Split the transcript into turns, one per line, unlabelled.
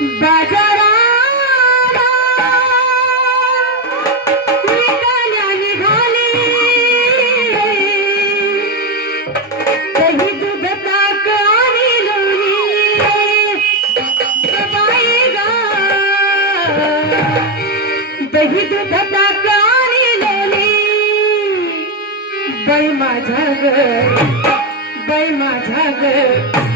दी दूा काणी रोली बहमा झगर